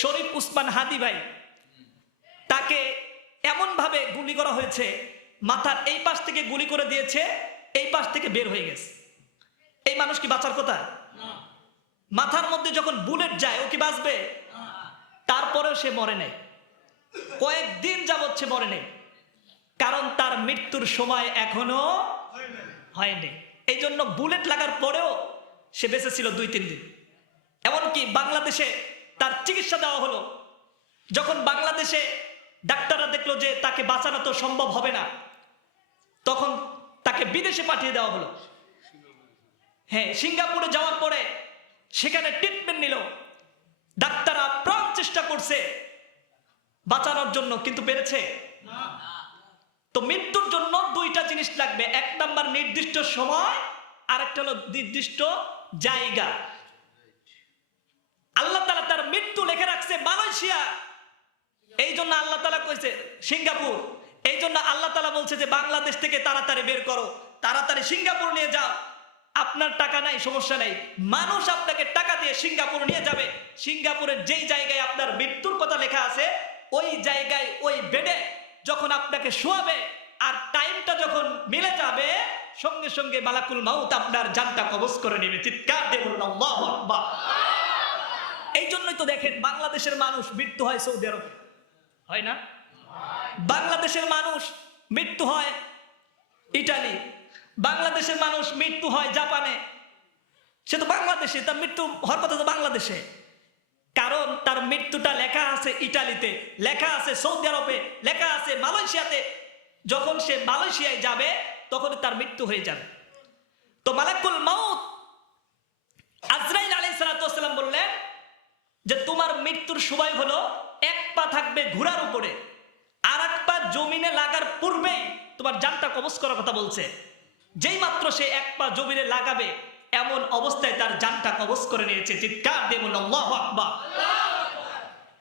শরীফ উসমান হাদি ভাই তাকে এমনভাবে গুলি করা হয়েছে মাথার এই পাশ থেকে গুলি করে দিয়েছে এই পাশ থেকে বের হয়ে গেছে। এই মানুষ কি বাঁচার কথা? মাথার মধ্যে যখন বুলেট যায় ও কি বাঁচবে? তারপরেও সে মরে নেই। কয়েকদিন যাবৎ সে মরে নেই। কারণ তার মৃত্যুর সময় এখনও হয়নি। এই জন্য বুলেট লাগার পরেও সে বেঁচে ছিল দুই তিন দিন। এমনকি বাংলাদেশে তার চিকিৎসা দেওয়া হলো। যখন বাংলাদেশে ডাক্তাররা দেখল যে তাকে বাঁচানো তো সম্ভব হবে না, তখন তাকে বিদেশে পাঠিয়ে দেওয়া হলো। হ্যাঁ সিঙ্গাপুরে যাওয়ার পরে সেখানে ট্রিটমেন্ট নিল। ডাক্তাররা প্রাণ চেষ্টা করছে বাঁচানোর জন্য, কিন্তু পেরেছে? তো মৃত্যুর জন্য দুইটা জিনিস লাগবে। এক নাম্বার নির্দিষ্ট সময় আর একটা হলো নির্দিষ্ট জায়গা। মৃত্যু লিখে রাখছে মালয়েশিয়া। এই জন্য আল্লাহ তালা কইছে, সিঙ্গাপুর। এই জন্য আল্লাহ তালা বলছে যে, বাংলাদেশ থেকে তাড়াতাড়ি বের করো। তাড়াতাড়ি সিঙ্গাপুর নিয়ে যাও। আপনার টাকা নাই, সমস্যা নাই। মানুষ আপনাকে টাকা দিয়ে সিঙ্গাপুর নিয়ে যাবে। সিঙ্গাপুরের যেই জায়গায় আপনার মৃত্যুর কথা লেখা আছে, ওই জায়গায়, ওই বেডে যখন আপনাকে শোয়াবে আর টাইমটা যখন মিলে যাবে, সঙ্গে সঙ্গে মালাকুল মাউত আপনার জানটা কবজ করে নেবে। চিৎকার আকবার। এই জন্যই তো দেখেন বাংলাদেশের মানুষ মৃত্যু হয় সৌদি আরবে। হয় না? বাংলাদেশের মানুষ মৃত্যু হয় ইটালি। বাংলাদেশের মানুষ মৃত্যু হয় জাপানে। সে তো বাংলাদেশে, তার মৃত্যু হওয়ার কথা তো বাংলাদেশে। কারণ তার মৃত্যুটা লেখা আছে ইটালিতে, লেখা আছে সৌদি আরবে, লেখা আছে মালয়েশিয়াতে। যখন সে মালয়েশিয়ায় যাবে, তখন তার মৃত্যু হয়ে যাবে। তো মালাকুল মাউত আজরাইল আলী সালাতাম বললেন যে তোমার মৃত্যুর সময় হলো এক পা থাকবে ঘোড়ার উপরে আর এক পা জমিনে লাগার পূর্বে, তোমার জানটা কবজ করার কথা বলছে। যেই মাত্র সে এক পা জমিনে লাগাবে, এমন অবস্থায় তার জানটা কবজ করে নিয়েছে। চিৎকার দিয়ে আকবার।